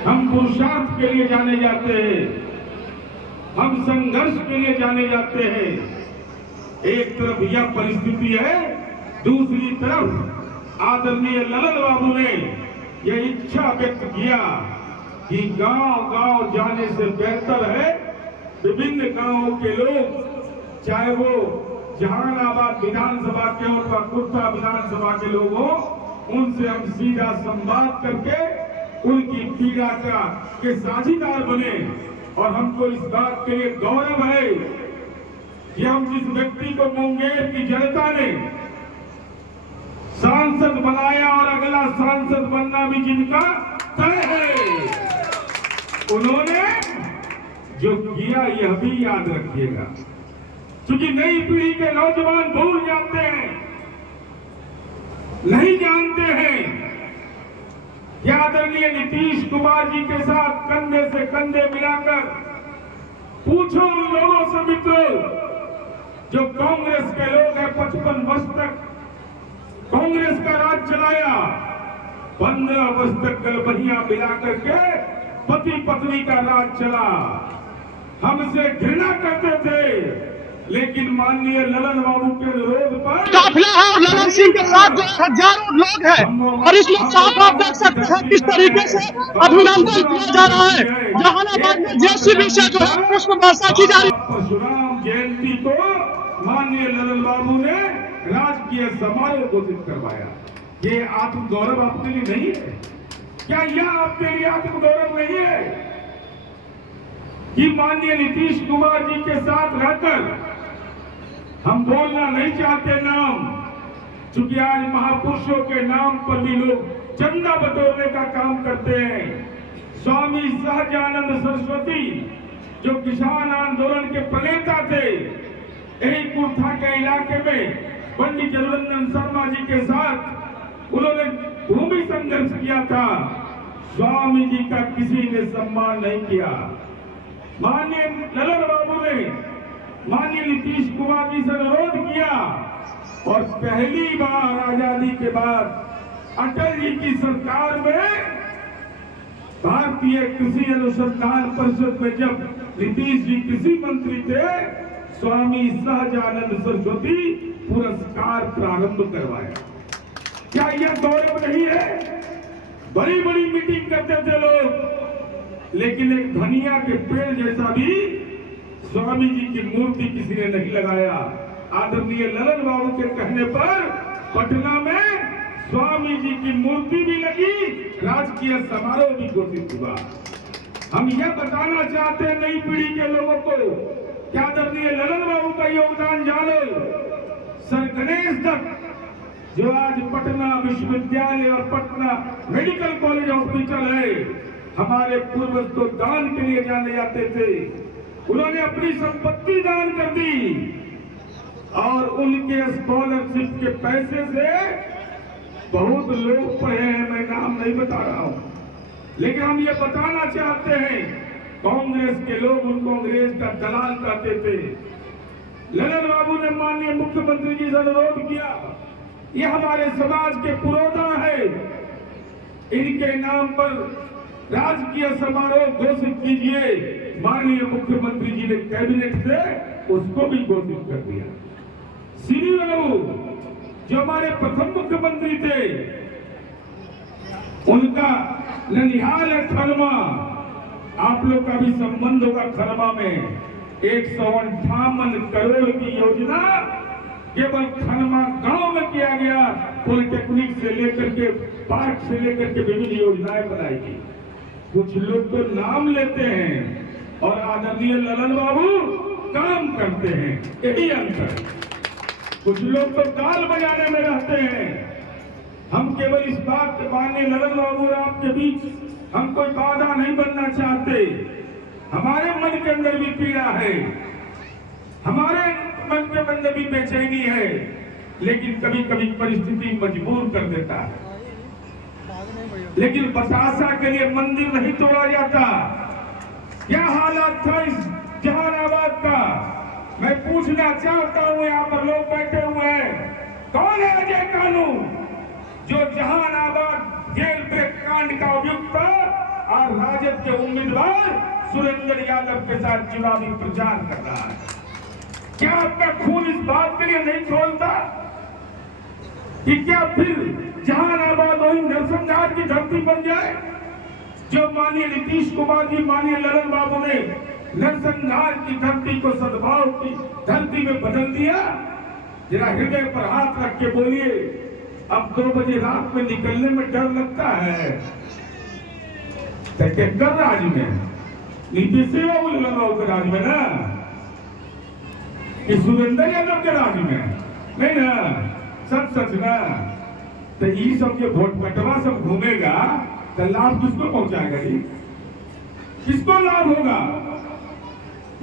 हम पुरुषार्थ के लिए जाने जाते हैं, हम संघर्ष के लिए जाने जाते हैं। एक तरफ यह परिस्थिति है, दूसरी तरफ आदरणीय ललन बाबू ने यह इच्छा व्यक्त किया कि गांव-गांव जाने से बेहतर है विभिन्न गांवों के लोग, चाहे वो जहानाबाद विधानसभा के अथवा कुर्था विधानसभा के लोग हो, उनसे हम सीधा संवाद करके उनकी पीड़ा के साझीदार बने। और हमको इस बात के लिए गौरव है कि हम जिस व्यक्ति को मुंगेर की जनता ने सांसद बनाया और अगला सांसद बनना भी जिनका तय है, उन्होंने जो किया यह भी याद रखिएगा, क्योंकि नई पीढ़ी के नौजवान भूल जाते हैं, नहीं जानते हैं कि आदरणीय नीतीश कुमार जी के साथ कंधे से कंधे मिलाकर पूछो उन लोगों से मित्रों जो कांग्रेस के लोग हैं, 55 वर्ष तक कांग्रेस का राज चलाया, 15 वर्ष तक गलबहियां मिलाकर के पति पत्नी का राज चला, हमसे घृणा करते थे, लेकिन माननीय ललन बाबू के विरोध पर काफिला है और ललन सिंह के साथ जो हजारों लोग हैं और इसमें साफ आप देख सकते हैं किस तरीके से अभिनंदन किया जा रहा है। जहानाबाद में जेसीबी से जो है पुष्प वर्षा की जा रही है। परशुराम जयंती को माननीय ललन बाबू ने राजकीय समारोह घोषित करवाया। ये आत्मगौरव आपके लिए नहीं है क्या? यह आपके लिए आत्मगौरव नहीं है कि माननीय नीतीश कुमार जी के साथ रहकर हम बोलना नहीं चाहते नाम, क्योंकि आज महापुरुषों के नाम पर भी लोग चंदा बटोरने का काम करते हैं। स्वामी सहजानंद सरस्वती जो किसान आंदोलन के प्रणेता थे, यही कुर्था के इलाके में पंडित जगवंदन शर्मा जी के साथ उन्होंने भूमि संघर्ष किया था। स्वामी जी का किसी ने सम्मान नहीं किया। माननीय ललन बाबू ने माननीय नीतीश कुमार जी से अनुरोध किया और पहली बार आजादी के बाद अटल जी की सरकार में भारतीय कृषि अनुसंधान परिषद में जब नीतीश जी कृषि मंत्री थे, स्वामी सहजानंद सरस्वती पुरस्कार प्रारंभ करवाया। क्या यह गौरव नहीं है? बड़ी बड़ी मीटिंग करते थे लोग, लेकिन एक धनिया के पेड़ जैसा भी स्वामी जी की मूर्ति किसी ने नहीं लगाया। आदरणीय ललन बाबू के कहने पर पटना में स्वामी जी की मूर्ति भी लगी, राजकीय समारोह भी घोषित हुआ। हम यह बताना चाहते हैं नई पीढ़ी के लोगों को कि आदरणीय ललन बाबू का योगदान जानो। सर गणेश दत्त जो आज पटना विश्वविद्यालय और पटना मेडिकल कॉलेज हॉस्पिटल है, हमारे पूर्वज तो दान के लिए जाने जाते थे, उन्होंने अपनी संपत्ति दान कर दी और उनके स्कॉलरशिप के पैसे से बहुत लोग पढ़े हैं, मैं नाम नहीं बता रहा हूं, लेकिन हम ये बताना चाहते हैं कांग्रेस के लोग उनको अंग्रेज का दलाल कहते थे। ललन बाबू ने माननीय मुख्यमंत्री जी से अनुरोध किया, ये हमारे समाज के पुरोधा है, इनके नाम पर राजकीय समारोह घोषित कीजिए। माननीय मुख्यमंत्री जी ने कैबिनेट से उसको भी घोषित कर दिया। श्री बाबू जो हमारे प्रथम मुख्यमंत्री थे, उनका ननिहाल है खरमा, आप लोग का भी संबंध होगा खरमा में 158 करोड़ की योजना केवल खनमा गांव में किया गया। पॉलिटेक्निक से लेकर के पार्क से लेकर के विभिन्न योजनाएं बनाई गई। कुछ लोग तो नाम लेते हैं और आदरणीय ललन बाबू काम करते हैं, यही अंतर। कुछ लोग तो ताल बजाने में रहते हैं। हम केवल इस बात के माननीय ललन बाबू और आपके बीच हम कोई बाधा नहीं बनना चाहते। हमारे मन के अंदर भी पीड़ा है, हमारे मन के अंदर भी बेचैनी है, लेकिन कभी कभी परिस्थिति मजबूर कर देता है। लेकिन बतासा के लिए मंदिर नहीं तोड़ा जाता। क्या हालात था इस जहानाबाद का, मैं पूछना चाहता हूं। यहाँ पर लोग बैठे हुए हैं, कौन है अजय कानू जो जहानाबाद जेल ब्रेक कांड का अभियुक्त और राजद के उम्मीदवार सुरेंद्र यादव के साथ चुनावी प्रचार कर रहा है। क्या आपका खून इस बात के लिए नहीं खोलता कि क्या फिर जहानाबाद वही नरसंहार की धरती बन जाए? जो माननीय नीतीश कुमार जी, माननीय ललन बाबू ने नरसंहार की धरती को सद्भाव की धरती में बदल दिया। जरा हृदय पर हाथ रख के बोलिए, अब 2 बजे रात में निकलने में डर लगता है? कर राज में नीतीश ललन बाबू के राज में ना, कि सुरेंद्र यादव के राज में नहीं ना? सच ना। तो ये सब जो वोट बंटवा सब घूमेगा तो लाभ किसको पहुंचाएगा जी? किसको लाभ होगा?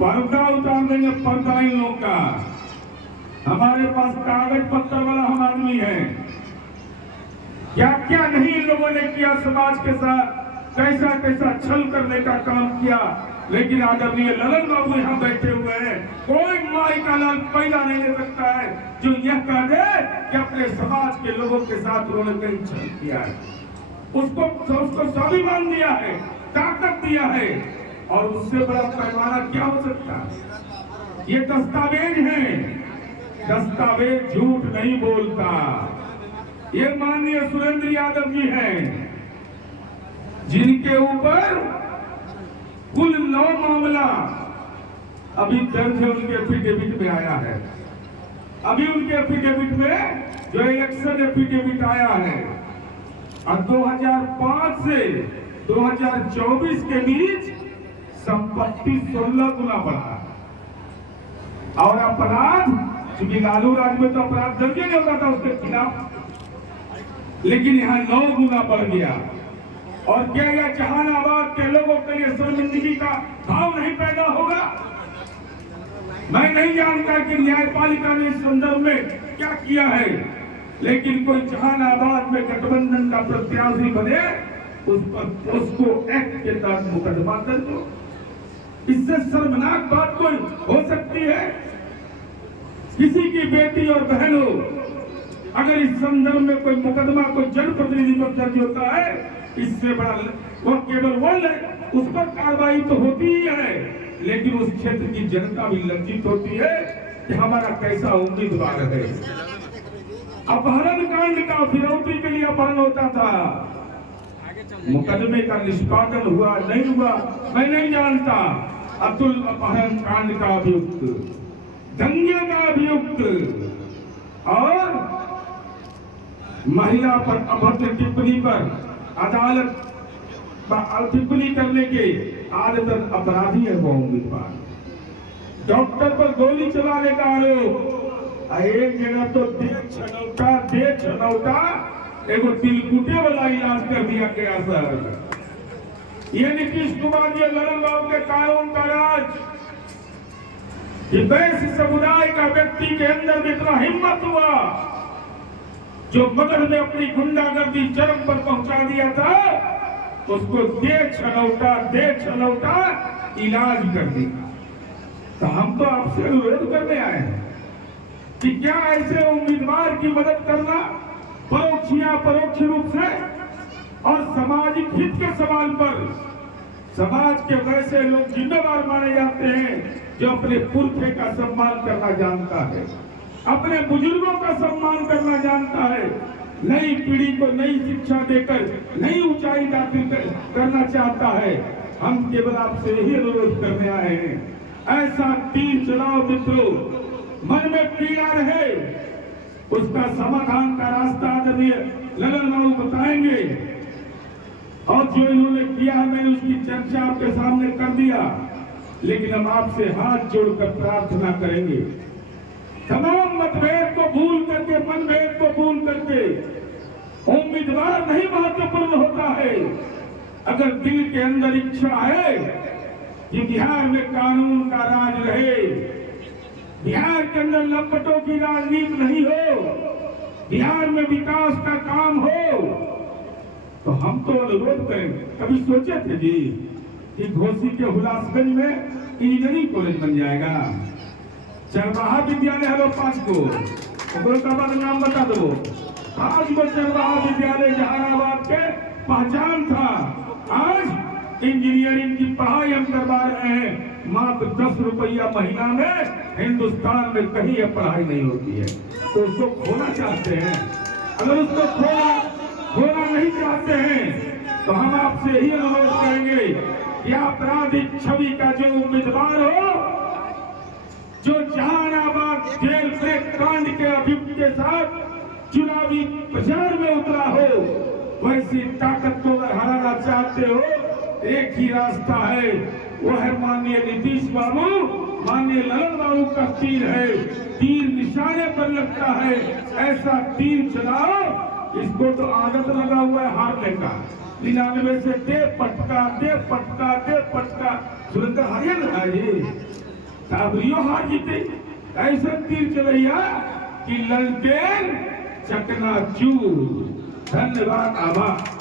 पर्दा उतार देंगे, पर्दा इन लोगों का। हमारे पास कागज पत्तर वाला हम आदमी है। क्या क्या नहीं इन लोगों ने किया समाज के साथ, कैसा कैसा छल करने का काम किया। लेकिन आदरणीय ललन बाबू यहाँ बैठे हुए हैं, कोई माई का लाल पैदा नहीं ले सकता है जो यह कह दे कि अपने समाज के लोगों के साथ उन्होंने कहीं छल किया है। उसको स्वाभिमान दिया है, ताकत दिया है, और उससे बड़ा पैमाना क्या हो सकता है? ये दस्तावेज है, दस्तावेज झूठ नहीं बोलता। ये माननीय सुरेंद्र यादव जी हैं, जिनके ऊपर कुल 9 मामला अभी दर्ज है, उनके एफिडेविट में आया है। अभी उनके एफिडेविट में जो इलेक्शन एफिडेविट आया है, और 2005 से 2024 के बीच संपत्ति 16 गुना बढ़ा। और अपराध, क्योंकि लालू राज में तो अपराध दर्ज नहीं होता था उसके खिलाफ, लेकिन यहाँ 9 गुना बढ़ गया। और क्या यह जहानाबाद के लोगों के लिए शर्मिंदगी का भाव नहीं पैदा होगा? मैं नहीं जानता कि न्यायपालिका ने इस संदर्भ में क्या किया है, लेकिन कोई जहानाबाद में गठबंधन का प्रत्याशी बने, उस पर उसको एक्ट के तहत मुकदमा दर्ज हो। इससे शर्मनाक बात कोई हो सकती है? किसी की बेटी और बहन हो, अगर इस संदर्भ में कोई मुकदमा कोई जनप्रतिनिधि पर दर्ज होता है, इससे बड़ा वो केवल उस पर कार्रवाई तो होती ही है, लेकिन उस क्षेत्र की जनता भी लज्जित होती है कि हमारा कैसा उम्मीदवार है। अपहरण कांड का फिरौती के लिए अपहरण होता था, मुकदमे का निष्पादन हुआ नहीं हुआ मैं नहीं जानता। अतुल अपहरण कांड का अभियुक्त, दंगे का अभियुक्त और महिला पर अभद्र टिप्पणी पर अदालत टिप्पणी करने के आदतन अपराधी है वो उम्मीदवार। डॉक्टर पर गोली चलाने का आरोप, एक जगह तो दे छनौटा एगो तिलकुटे वाला इलाज कर दिया गया सर। ये नीतीश कुमार जी ललन बाबू के कानून का राज, ये वैश्य समुदाय का व्यक्ति के अंदर में इतना हिम्मत हुआ जो मगध में अपनी गुंडागर्दी चरम पर पहुंचा दिया था, उसको दे छनौटा इलाज कर दिया। तो हम तो आपसे अनुरोध करने आए हैं कि क्या ऐसे उम्मीदवार की मदद करना परोक्ष या परोक्ष रूप से और सामाजिक हित के सवाल पर समाज के वैसे लोग जिम्मेदार माने जाते हैं जो अपने पुरखे का सम्मान करना जानता है, अपने बुजुर्गों का सम्मान करना जानता है, नई पीढ़ी को नई शिक्षा देकर नई ऊंचाई हासिल करना चाहता है। हम केवल आपसे यही अनुरोध करने आए हैं, ऐसा तीर चलाओ मित्रों, मन में पीड़ा रहे, उसका समाधान का रास्ता आदरणीय ललन बाबू बताएंगे। और जो इन्होंने किया है मैंने उसकी चर्चा आपके सामने कर दिया, लेकिन हम आपसे हाथ जोड़कर प्रार्थना करेंगे, तमाम मतभेद को भूल करके, मनभेद को भूल करके, उम्मीदवार नहीं महत्वपूर्ण होता है। अगर दिल के अंदर इच्छा है कि बिहार में कानून का राज रहे, बिहार के अंदर लंपटों की राजनीति नहीं हो, बिहार में विकास का काम हो, तो हम तो अनुरोध करेंगे। कभी सोचे थे जी कि घोसी के हुलासगंज में इंजीनियरिंग कॉलेज बन जाएगा? चरवाहा विद्यालय है 5 को, का नाम बता दो। 5 को चरवाहा विद्यालय जहानाबाद के पहचान था, आज इंजीनियरिंग की पढ़ाई हम करवा रहे हैं, मात्र 10 रुपया महीना में हिंदुस्तान में कहीं यह पढ़ाई नहीं होती है। तो उसको खोना चाहते हैं। अगर उसको खोना नहीं चाहते हैं तो हम आपसे यही अनुरोध करेंगे कि आपराधिक छवि का जो उम्मीदवार हो, जो जहानाबाद जेल से कांड के अभियुक्त के साथ चुनावी प्रचार में उतरा हो, वैसी ताकत को अगर हराना चाहते हो, एक ही रास्ता है, वो है माननीय नीतीश बाबू, माननीय ललन बाबू का तीर है। तीर निशाने पर लगता है, ऐसा तीर चलाओ। इसको तो आदत लगा हुआ है हारने का। 99 से दे पटका दे पटका दे पटका, सुरेंद्र हरियाणा रहा जी, अब यो हार जीते। ऐसा तीर चलैया कि ललटेन चकनाचूर। धन्यवाद, आभार।